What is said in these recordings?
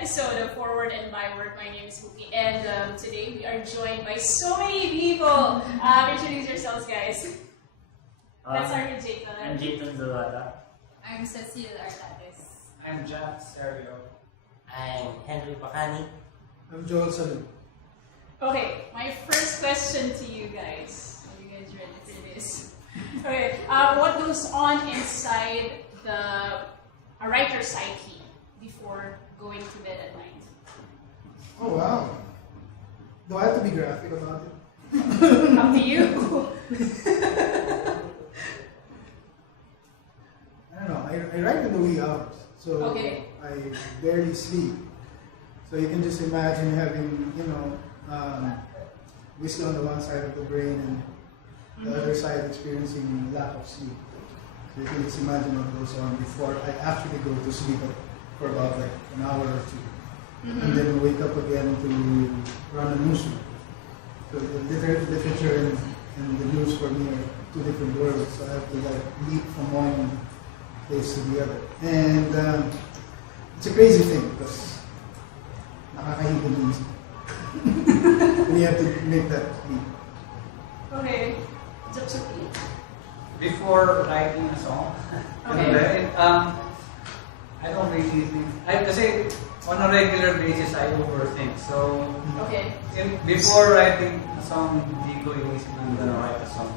episode of Forward and Byward. My name is Cookie, and today we are joined by so many people. Introduce yourselves, guys. Let's start with Jaton. I'm Jaton, Zulueta. I'm Cecill, Artates. I'm Japs, Sergio. I'm Bacani. I'm Salud. Okay, my first question to you guys. Are you guys ready for this? Okay, what goes on inside a writer's psyche before going to bed at night? Oh wow. Do I have to be graphic about it? Up to you. I don't know. I write in the wee hours, so Okay. I barely sleep. So you can just imagine having, whiskey on the one side of the brain and the other side experiencing lack of sleep. So you can just imagine what goes on before I actually go to sleep for about like an hour or two. And then wake up again to run a newsroom. So the literature and the news for me are two different worlds. So I have to like leap from one place to the other. And it's a crazy thing because nakakahiga minsan. And you have to make that leap. Okay. Japs. Before writing a song, Okay. I don't really think. Kasi on a regular basis, I overthink. So, Okay. before writing a song, hindi ko inisip na I'm gonna write a song.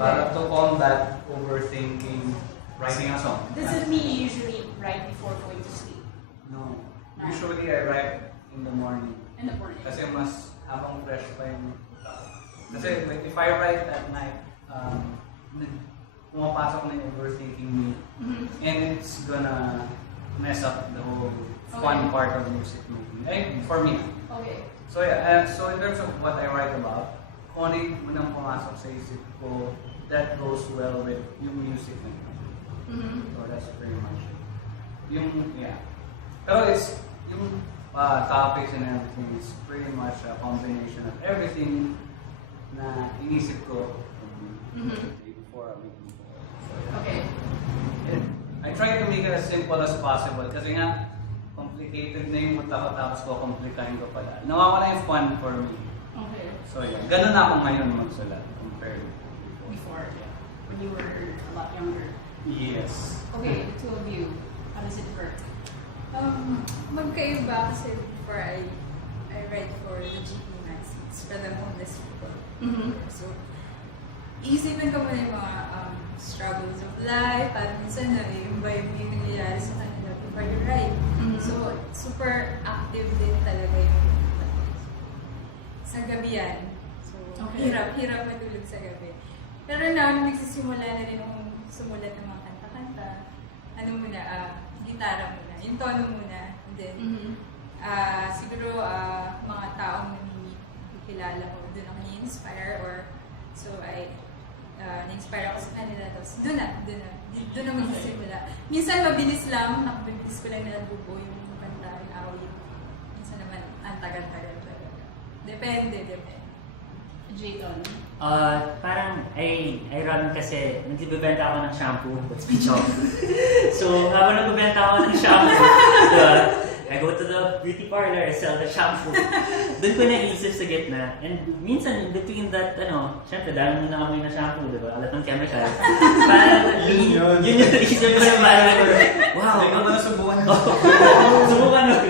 To combat overthinking, writing a song. Does it mean you usually write before going to sleep? No. No. Usually, I write in the morning. In the morning? Kasi mas habang fresh pa yung tao. Kasi like, if I write at night, pumapasok na yung overthinking me. And it's gonna mess up the whole fun part of music making. For me. Okay. So yeah, so in terms of what I write about, kung ano yung unang pumasok sa isip ko, that goes well with yung music na yun. So that's pretty much it. Pero it's, yung topics and everything is pretty much a combination of everything na inisip ko before I make it. So, yeah. Okay. I try to make it as simple as possible kasi nga complicated na yung utak ko tapos ko komplikahin ko pala. Nawawala yung fun for me. Okay. So yeah, ganun na ako ngayon magsulat compared to Before, when you were a lot younger. Yes. Okay, the two of you, how does it work? Magkaiba kasi before I write for the GP magazines for the homeless people. So, isipin ko muna yung mga struggles of life, at minsan na-iba yung nangyayari sa kanila before you write. So, super active din talaga yung sa gabi yan. So, Okay. hirap matulog sa gabi. Pero now, nagsisimula na rin akong sumulat ng mga kanta-kanta. Gitara muna, yung tono muna. And then, siguro mga taong nakikilala ko, doon ako ni-inspire or so na-inspire ako sa kanila. Tapos doon na magsisimula. Minsan mabilis lang, nakabilis ko lang na nabubuo yung kanta, yung awit. Minsan naman, ang tagal-tagal talaga. Depende. Jaton. Parang I run kasi nagbibenta ako ng shampoo, but speech off. So, habang nagbibenta ako ng shampoo, I go to the beauty parlor, I sell the shampoo. Doon ko naisip sa gitna. And minsan, in between that, syempre, dahil muna kami na shampoo, diba? Alat ng chemical. Parang, yun yung naisip ko na parang, wow. Hindi ka ba nasubukan? Subukan mo.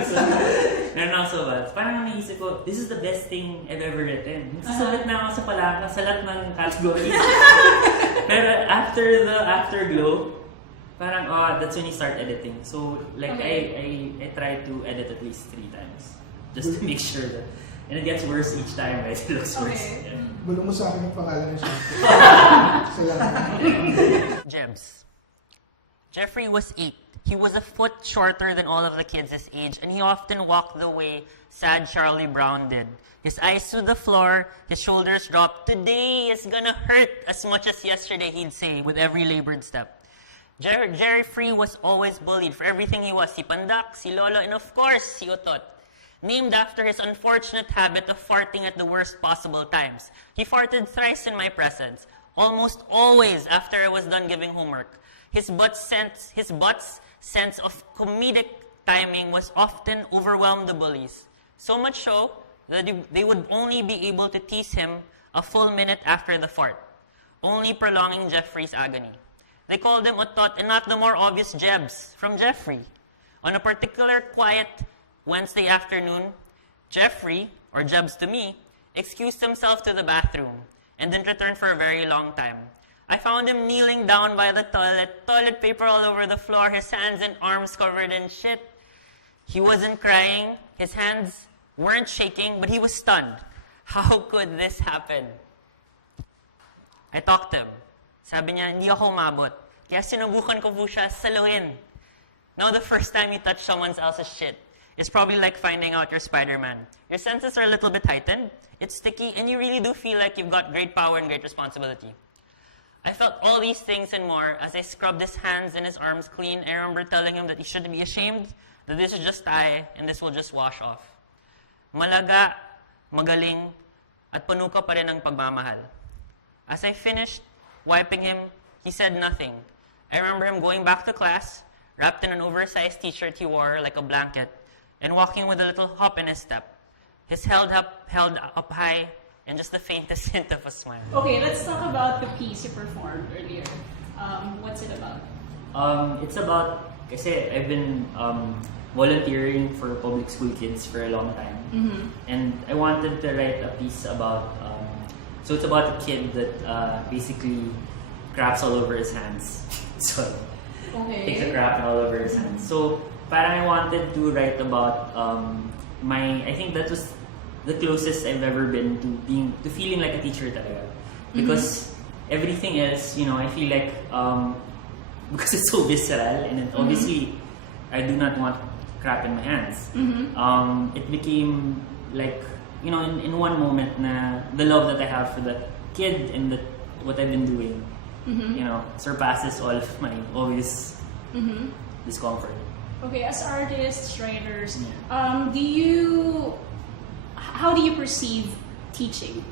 Meron ako subat. Parang naisip ko, this is the best thing I've ever written. Nagsusulat na ako sa palaka, sa lahat ng categories. Pero after the afterglow, parang, that's when you start editing. So, like, Okay. I try to edit at least 3 times. Just to make sure that, and it gets worse each time, right? It looks worse. Okay. Yeah. Bulong mo sa akin yung pangalan ng shampoo. Salamat. Gems. Jeffrey was 8. He was a foot shorter than all of the kids his age, and he often walked the way sad Charlie Brown did. His eyes to the floor, his shoulders dropped. Today is gonna hurt as much as yesterday, he'd say, with every labored step. Jeffrey was always bullied for everything he was. Si Pandak, si Lolo, and of course, si Utot. Named after his unfortunate habit of farting at the worst possible times. He farted thrice in my presence, almost always after I was done giving homework. His butt's sense of comedic timing was often overwhelmed the bullies. So much so that they would only be able to tease him a full minute after the fart, only prolonging Jeffrey's agony. They called him Otot and not the more obvious Jebs from Jeffrey. On a particular quiet Wednesday afternoon, Jeffrey, or Jebs to me, excused himself to the bathroom and didn't return for a very long time. I found him kneeling down by the toilet paper all over the floor, his hands and arms covered in shit. He wasn't crying, his hands weren't shaking, but he was stunned. How could this happen? I talked to him. Sabi niya, hindi ako umabot. Kaya sinubukan ko po siya saluhin. Now, the first time you touch someone else's shit, it's probably like finding out you're Spider-Man. Your senses are a little bit heightened, it's sticky, and you really do feel like you've got great power and great responsibility. I felt all these things and more as I scrubbed his hands and his arms clean. I remember telling him that he shouldn't be ashamed, that this is just tae, and this will just wash off. Malaga, magaling, at puno ka pa rin ng pagmamahal. As I finished wiping him, he said nothing. I remember him going back to class, wrapped in an oversized t-shirt he wore like a blanket, and walking with a little hop in his step. His held up high, and just the faintest hint of a smile. Okay, let's talk about the piece you performed earlier. What's it about? It's about, kasi I've been volunteering for public school kids for a long time. Mm-hmm. And I wanted to write a piece about, so it's about a kid that basically craps all over his hands. So, takes a crap all over his hands. So, parang I wanted to write about I think that was the closest I've ever been to feeling like a teacher talaga. Because everything else, I feel like, because it's so visceral and it, obviously I do not want crap in my hands. It became like, in one moment na the love that I have for that kid and what I've been doing, surpasses all of my obvious discomfort. Okay, as artists, writers, how do you perceive teaching?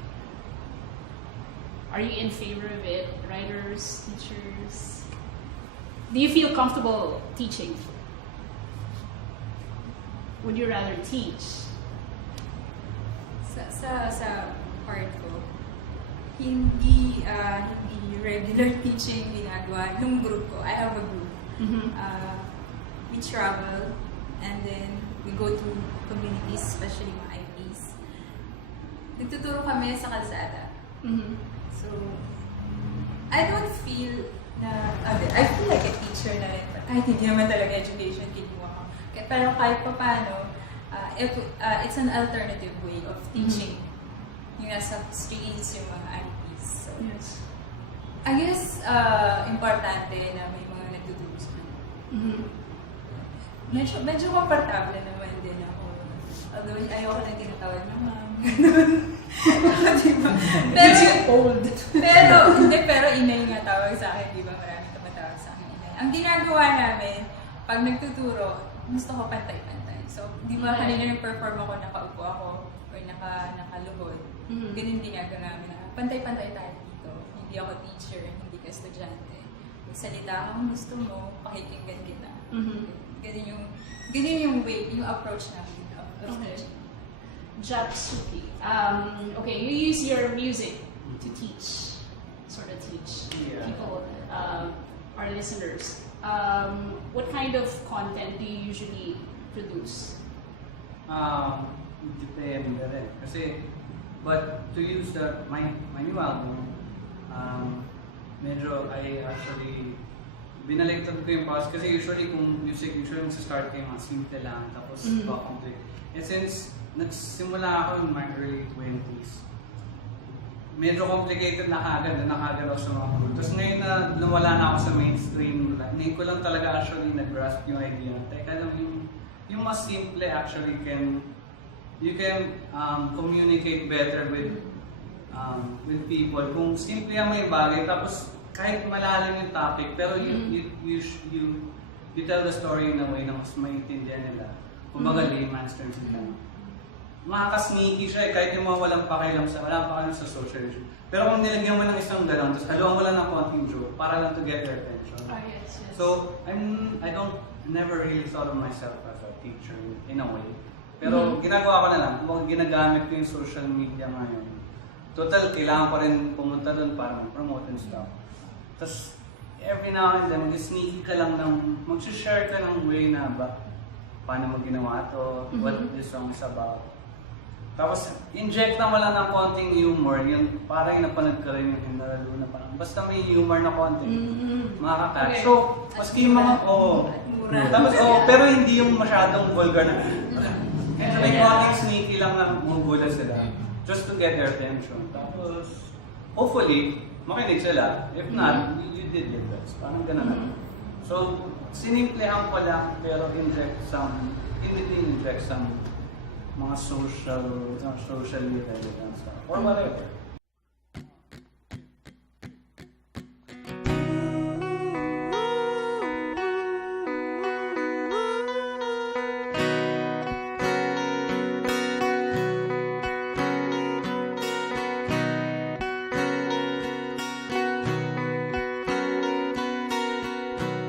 Are you in favor of it? Writers, teachers? Do you feel comfortable teaching? Would you rather teach? Sa part ko, hindi regular teaching ginagawa nung group ko. I have a group. We travel and then we go to communities, especially mga IPs. Nagtuturo kami sa kalsada. So, I don't feel na, I feel like a teacher na rin. Kahit hindi naman talaga education kinuha ko. Pero kahit pa paano, it's an alternative way of teaching. Yung nasa streets, yung mga IPs. So, Yes. I guess, importante na may mga nagtuturo sa kanila. Medyo komportable naman din ako. Although, ayoko lang tinatawag na ma'am. Diba? Pero inay nga tawag sa akin, diba? Maraming tumatawag sa akin inay. Ang ginagawa namin, pag nagtuturo, gusto ko pantay-pantay. So, di ba kanina nag-perform ako, nakaupo ako, or nakaluhod. Ganun ginagawa namin na pantay-pantay tayo dito. Hindi ako teacher, hindi ka estudyante. Magsalita kung gusto mo, pakikinggan kita. Ganun yung way, yung approach namin of teaching. Japs, okay, you use your music to teach, people, our listeners. What kind of content do you usually produce? Depende rin. Kasi, but to use my new album, medyo I actually binaliktad ko yung past kasi usually kung music, start ko yung mga simple lang tapos pa-complete. And since nagsimula ako in my early 20s, medyo complicated na kagad ako sa mga cool. Tapos ngayon na lumala na ako sa mainstream, ngayon ko lang talaga actually nag-grasp yung idea. Teka lang, yung mas simple actually you can communicate better with people. Kung simple ang may bagay, tapos kahit malalim yung topic, pero you tell the story in a way na mas maintindihan nila. Kumbaga layman's terms nila. Makaka-sneaky siya kahit yung mga walang pakialam sa social issue. Pero kung nilagyan mo ng isang dalawang, tapos haluan mo lang ng konting joke para lang to get their attention. Yes. So, I never really thought of myself as a teacher in a way. Pero ginagawa ko na lang, kung ginagamit ko yung social media ngayon. Total, kailangan ko rin pumunta doon para mag-promote and stuff. Tapos, every now and then, mag-sneaky ka lang ng, mag-share ka ng way na ba, paano mo ginawa to, what this song is about. Tapos, inject naman lang ng konting humor, yun, parang yung napanood ka rin yung hinaralo na parang, basta may humor na konti, makaka-catch. So, maski yung mga, tapos, pero hindi yung masyadong vulgar na, and may konting sneaky lang na magugulat sila, just to get their attention. Tapos, hopefully, makinig sila. If not, you did your best. Parang ganun lang. So, sinimplehan ko lang, pero inject some mga socially relevant stuff. Or whatever.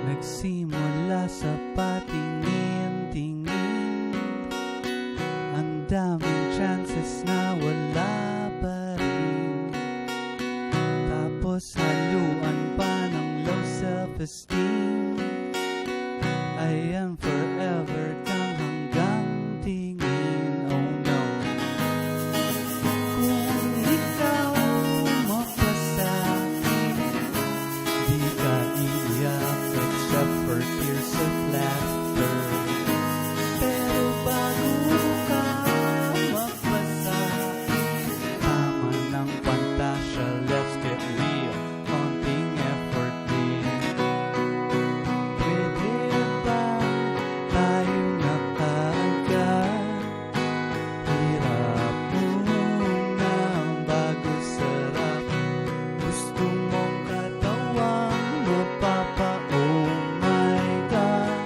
Nagsimula sa patingin-tingin, ang daming chances na wala pa rin. Tapos haluan pa ng low self-esteem, I am forever kang hanggang tingin. Oh no, kung ikaw mapasakin, di ka iiyak except for tears of laughter. Pero bago ka mapasakin, tama ng pantasya, let's get real, konting effort din. Pwede ba tayo na kaagad? Hirap muna bago sarap. Gusto mong katawang mapapa, oh my God.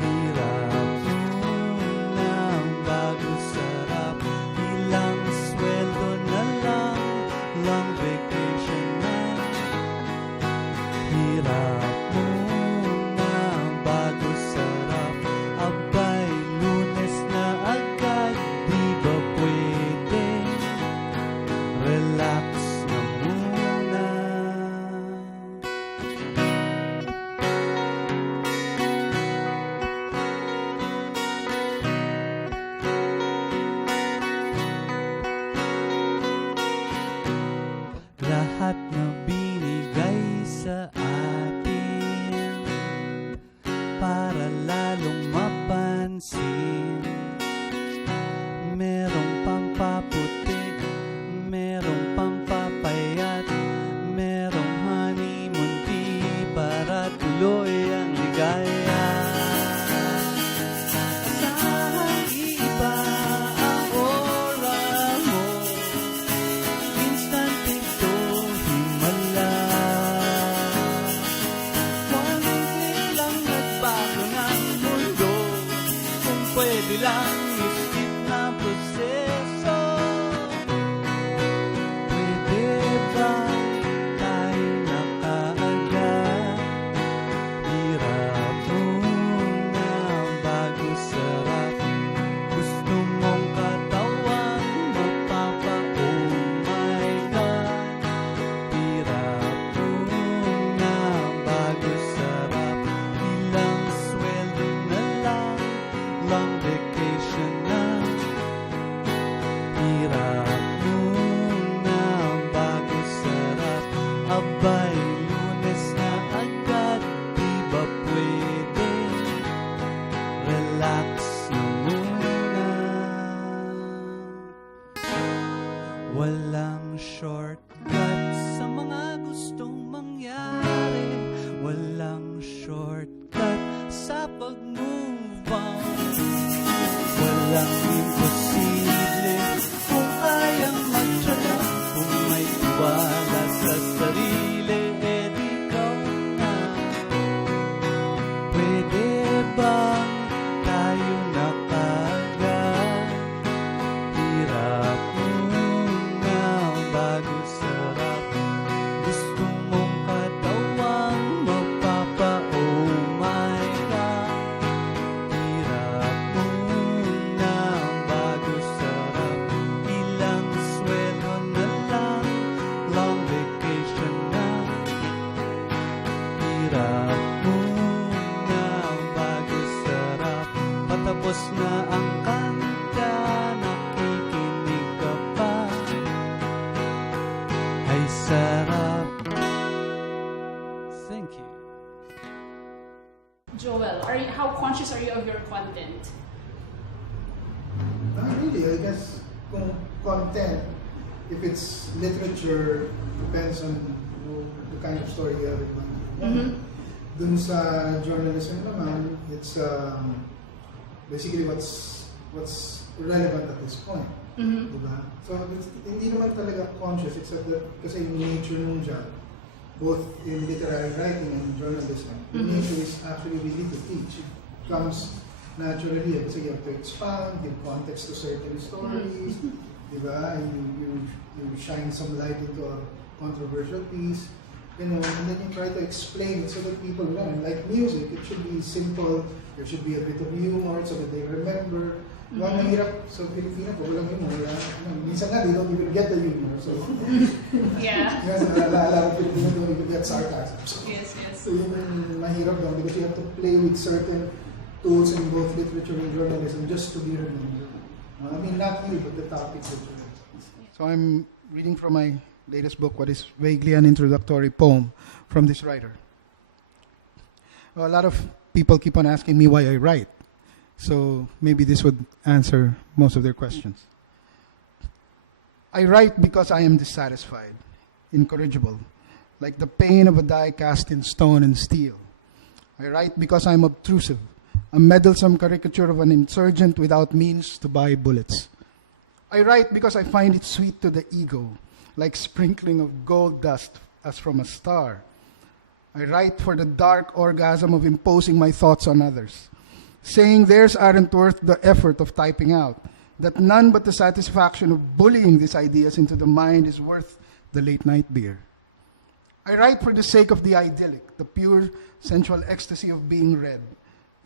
Hirap muna bago sarap. Ilang sweldo na lang, long vacation na. Hirap muna bago sarap. Abay, Lunes na agad, di ba pwede? Relax na muna. Lahat na binigay sa atin para lalong mapansin. Merong pampaputi, merong pampapayat, merong honeymoon tea para tuloy ang ligaya. Sa iba ang aura mo, instant ito himala. One click lang nagbago ng mundo, kung pwede lang i-skip na proseso. Pwede ba tayo na kaagad? Hirap muna bago sarap. Gusto mong katawang mapapa, oh my God. Hirap muna bago sarap. Ilang sweldo na lang, long vacation na. Hirap muna bago sarap. Abay, Lunes na agad, di ba pwede? Relax na muna. Walang shortcut sa mga gustong mangyari. Walang shortcut sa pag-move on. Walang imposible kung kayang magtyaga. Kung may tiwala sa sarili, edi ikaw na. Pwede bang tayo na kaagad? Hirap muna bago sarap. Gusto mong katawang mapapa, oh my God. Tapos na ang kanta, nakikinig ka pa. Ay sarap. Thank you. Joel, how conscious are you of your content? Not really. I guess kung content, if it's literature, depends on the kind of story you have in mind. Mm-hmm. Dun sa journalism naman, it's basically what's relevant at this point. Mm-hmm. Diba? So, hindi naman talaga conscious, except that kasi yung nature ng job, both in literary writing and journalism, the Mm-hmm. nature is actually really to teach. It comes naturally, kasi you have to expound, give context to certain stories, diba? You shine some light into a controversial piece, and then you try to explain it so that people learn. Like music, it should be simple, there should be a bit of humor so that they remember. Diba, mahirap sa Pilipino, kung walang humor, minsan nga, they don't even get the humor. So, Yeah. yes, a lot of Filipino don't even get sarcasm. Yes, yes. So yun yung mahirap doon because you have to play with certain tools in both literature and journalism just to be remembered. I mean, not you, but the topic that you're in. So I'm reading from my latest book, what is vaguely an introductory poem from this writer. Well, a lot of people keep on asking me why I write. So maybe this would answer most of their questions. I write because I am dissatisfied, incorrigible, like the pain of a die cast in stone and steel. I write because I am obtrusive, a meddlesome caricature of an insurgent without means to buy bullets. I write because I find it sweet to the ego, like sprinkling of gold dust as from a star. I write for the dark orgasm of imposing my thoughts on others, saying theirs aren't worth the effort of typing out, that none but the satisfaction of bullying these ideas into the mind is worth the late-night beer. I write for the sake of the idyllic, the pure sensual ecstasy of being read,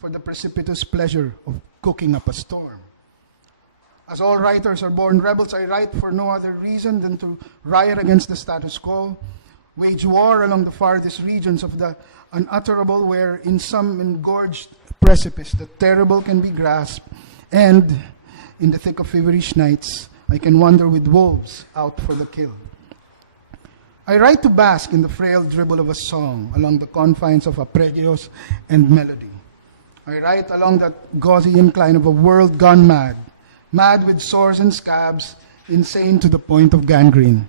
for the precipitous pleasure of cooking up a storm. As all writers are born rebels, I write for no other reason than to riot against the status quo, wage war along the farthest regions of the unutterable, where in some engorged precipice the terrible can be grasped, and in the thick of feverish nights I can wander with wolves out for the kill. I write to bask in the frail dribble of a song along the confines of arpeggios and melody. I write along that gauzy incline of a world gone mad, mad with sores and scabs, insane to the point of gangrene.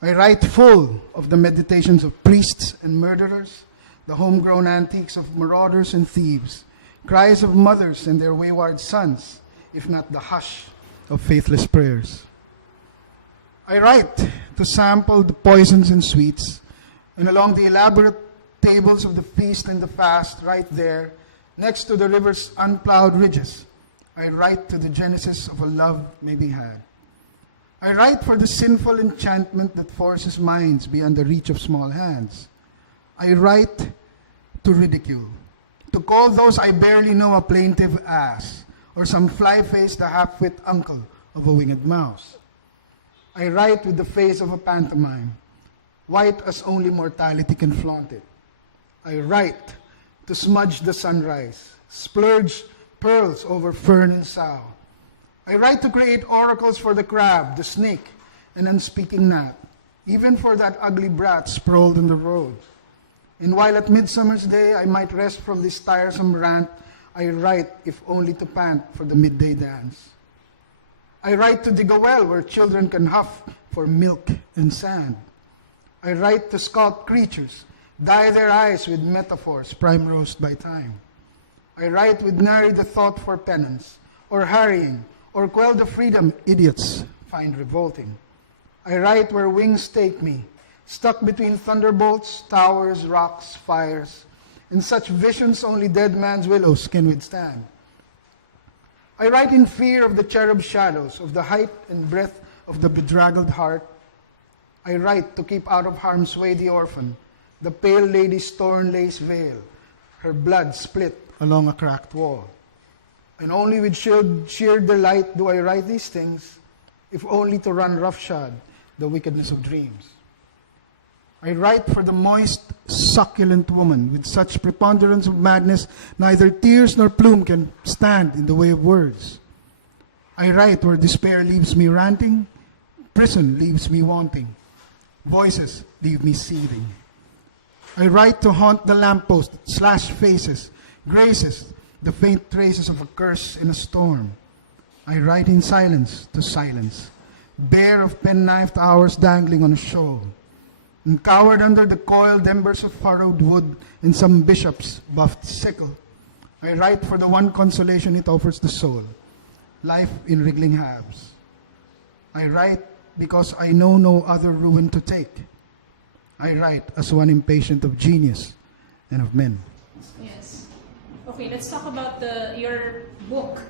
I write full of the meditations of priests and murderers, the homegrown antiques of marauders and thieves, cries of mothers and their wayward sons, if not the hush of faithless prayers. I write to sample the poisons and sweets, and along the elaborate tables of the feast and the fast, right there, next to the river's unplowed ridges, I write to the genesis of a love may be had. I write for the sinful enchantment that forces minds beyond the reach of small hands. I write to ridicule, to call those I barely know a plaintive ass, or some fly-faced, a half-wit uncle of a winged mouse. I write with the face of a pantomime, white as only mortality can flaunt it. I write to smudge the sunrise, splurge pearls over fern and sow. I write to create oracles for the crab, the snake, and unspeaking gnat, even for that ugly brat sprawled on the road. And while at midsummer's day I might rest from this tiresome rant, I write, if only to pant for the midday dance. I write to dig a well where children can huff for milk and sand. I write to sculpt creatures, dye their eyes with metaphors prime-rosed by time. I write with nary the thought for penance, or harrying, or quell the freedom idiots find revolting. I write where wings take me, stuck between thunderbolts, towers, rocks, fires, and such visions only dead man's willows can withstand. I write in fear of the cherub shadows, of the height and breadth of the bedraggled heart. I write to keep out of harm's way the orphan, the pale lady's torn lace veil, her blood split along a cracked wall. And only with sheer delight do I write these things, if only to run roughshod the wickedness of dreams. I write for the moist, succulent woman with such preponderance of madness, neither tears nor plume can stand in the way of words. I write where despair leaves me ranting, prison leaves me wanting, voices leave me seething. I write to haunt the lamppost, slash faces, graces, the faint traces of a curse in a storm. I write in silence to silence, bare of pen-knifed hours dangling on a shoal, and cowered under the coiled embers of furrowed wood and some bishop's buffed sickle. I write for the one consolation it offers the soul, life in wriggling halves. I write because I know no other ruin to take. I write as one impatient of genius and of men. Yes. Okay, let's talk about your book.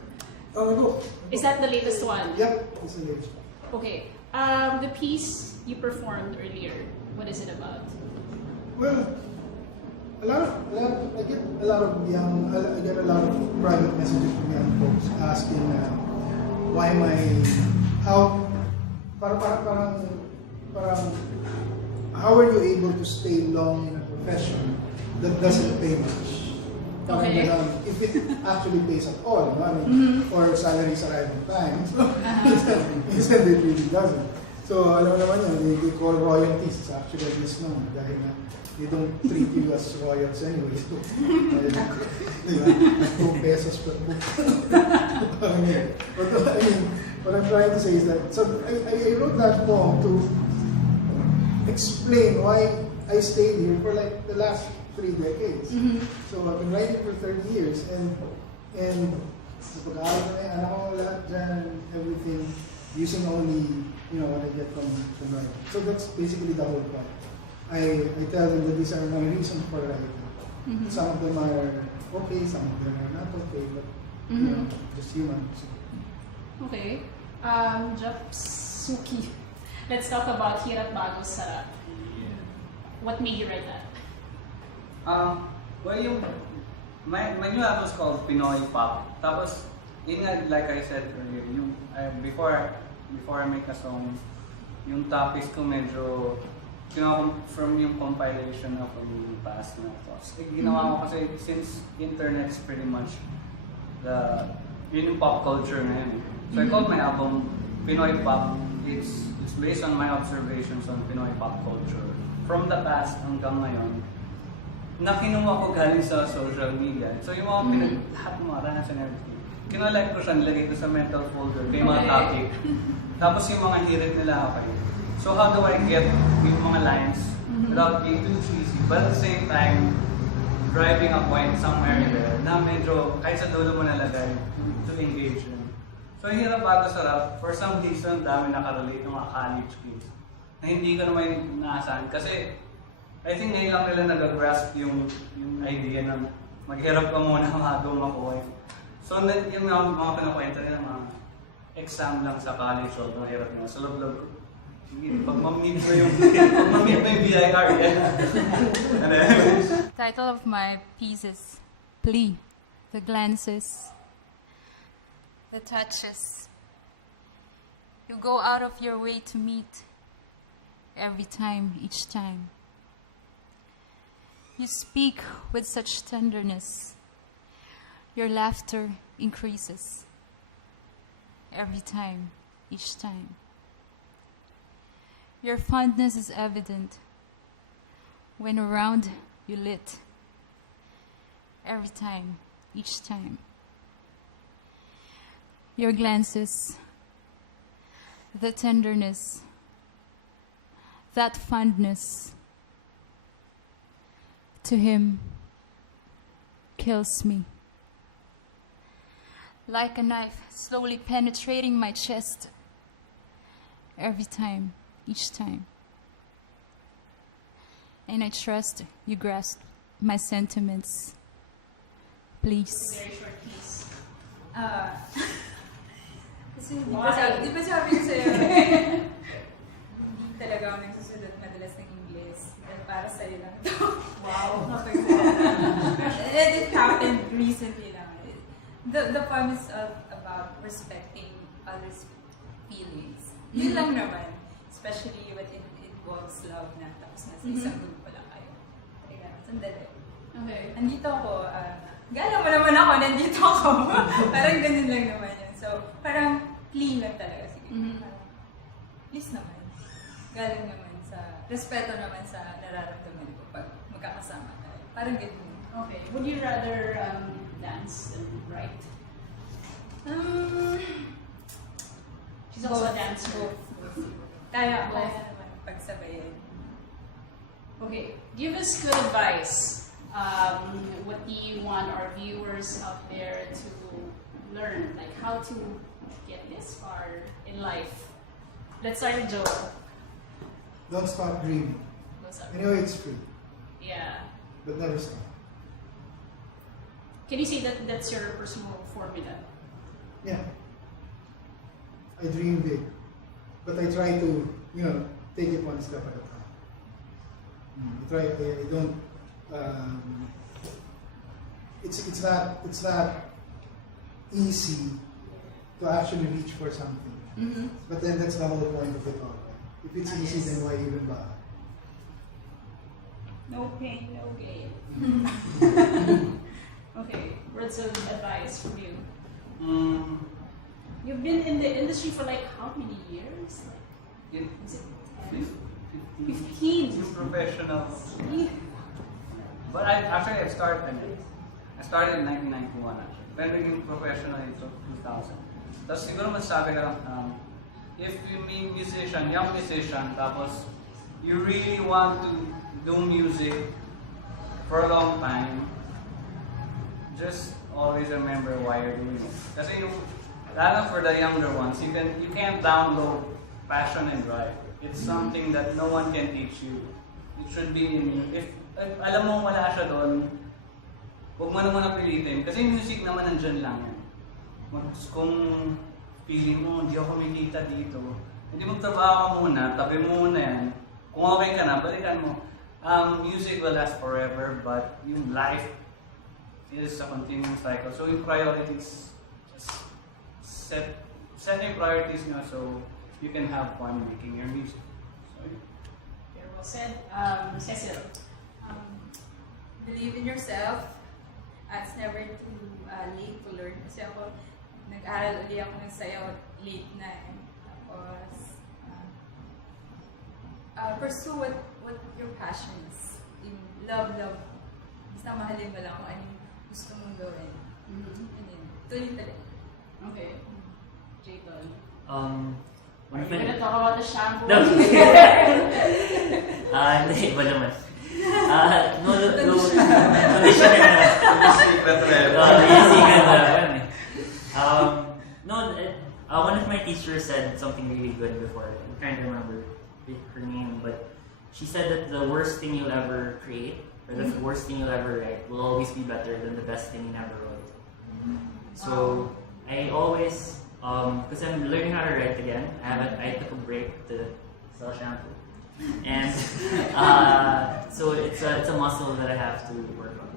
Oh, my book. Is that the latest one? Yep, it's the latest one. Okay. The piece you performed earlier, what is it about? Well, I get a lot of private messages from young folks asking why how are you able to stay long in a profession that doesn't pay much? Okay. If it actually pays at all, no? I mean, or salaries arrive on time. Instead, it really doesn't. So, alam naman yun, they call royalties. It's actually a misnomer dahil na they don't treat you as royals anyway. So, diba? 2 pesos per book. But I mean, what I'm trying to say is that, so I wrote that poem to explain why I stayed here for like the last 3 decades. So I've been writing for 30 years and sa pag-aaral ko na yung anak ko lahat dyan, everything, using only, what I get from writing. So that's basically the whole point. I tell them that these are my reasons for writing. Some of them are okay, some of them are not okay, but just human. So. Okay. Japs, let's talk about Hirap Bago Sarap. What made you write that? Well, my new album is called Pinoy Pop. Tapos, like I said earlier, before I make a song, yung topics ko medyo from yung compilation of yung past na thoughts. Ginawa ko kasi since internet is pretty much yun yung pop culture na yun. So I called my album Pinoy Pop. It's based on my observations on Pinoy pop culture from the past hanggang ngayon, na kinuha ko galing sa social media. So yung mga lahat ng mga ranas and everything, kinolect ko siya, nilagay ko sa mental folder, may mga topic. Tapos yung mga hirit nila, okay. So how do I get yung mga lines without being too cheesy, but at the same time, driving a point somewhere there na medyo kahit sa dulo mo nalagay to engage in. So Hirap Bago Sarap, for some reason, dami nakarelate ng mga college kids na hindi ko naman inaasahan. Kasi I think ngayon lang nila nag-grasp yung idea na maghirap ka muna bago makuha. So yung mga pinakwenta nila, mga exam lang sa college o mahirap nila. Sa loob-loob ko, pag ma-meet mo yung BIR, Title of my piece is Plea. The glances, the touches. You go out of your way to meet every time, each time. You speak with such tenderness. Your laughter increases every time, each time. Your fondness is evident when around you lit every time, each time. Your glances, the tenderness, that fondness, to him kills me. Like a knife slowly penetrating my chest every time, each time. And I trust you grasp my sentiments. Please. Very short piece. Kasi di ba sabi ko sa'yo, hindi talaga ako nagsusulat madalas ng English. Para sa'yo lang ito. Wow. It happened recently lang. The poem is about respecting others' feelings. Yun lang naman. Especially when it involves love na. tapos nasa isang grupo lang kayo. Teka, sandali. Okay. Nandito ako, galang mo naman ako, nandito ako. Parang ganun lang naman yun. So, parang clean lang talaga. Sige, parang, please naman. Galing naman sa, respeto naman sa nararamdaman ko pag magkakasama tayo. Parang ganun. Okay. Would you rather dance than write? She's also a dancer. Kaya naman pagsabayan. Okay. Give us good advice. What do you want our viewers out there to learn? Like how to get this far in life? Let's start with Joel. Don't stop dreaming. What's up? Anyway, it's free, Yeah. but never stop. Can you say that that's your personal formula? Yeah. I dream big, but I try to, take it one step at a time. I don't. It's not easy to actually reach for something. But then that's the whole point of it all. Right? If it's easy, then why even bother? No pain, no gain. Okay, words of advice from you. You've been in the industry for like how many years? Like, is it 15? Professional. But I started in 1991 actually. Then naging professional in 2000. Tapos siguro masasabi ka lang, if you mean musician, young musician, tapos you really want to do music for a long time, just always remember why you're doing it. Kasi lalo for the younger ones, you can't download passion and drive. It's something that no one can teach you. It should be in you. If alam mo wala siya doon, huwag mo naman napilitin. Kasi music naman nandyan lang yan. Kung feeling mo, hindi ako kumikita dito, hindi magtrabaho ka muna, tabi mo muna yan. Kung okay ka na, balikan mo. Music will last forever, but yung life is a continuous cycle. So yung priorities, just set your priorities now so you can have fun making your music. So, Very well said. Cecill. Believe in yourself. It's never too late to learn. Kasi ako, nag-aral ulit ako ng sayaw late na. Tapos, pursue what your passion is. Yung love. Basta mahalin mo lang kung ano yung gusto mong gawin. Tuloy-tuloy. Okay. Jaton. One Are of you my... gonna talk about the shampoo? No. Hindi, iba naman. No, conditioner na. secret red. Secret na. One of my teachers said something really good before. I'm trying to remember her name, but she said that the worst thing you'll ever create, or the worst thing you'll ever write, will always be better than the best thing you never wrote. So I always, because I'm learning how to write again, I took a break to sell shampoo, and so it's a muscle that I have to work on.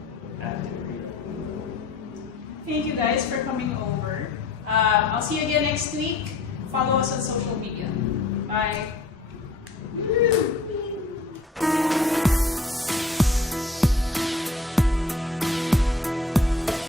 Thank you guys for coming over. I'll see you again next week. Follow us on social media. Bye.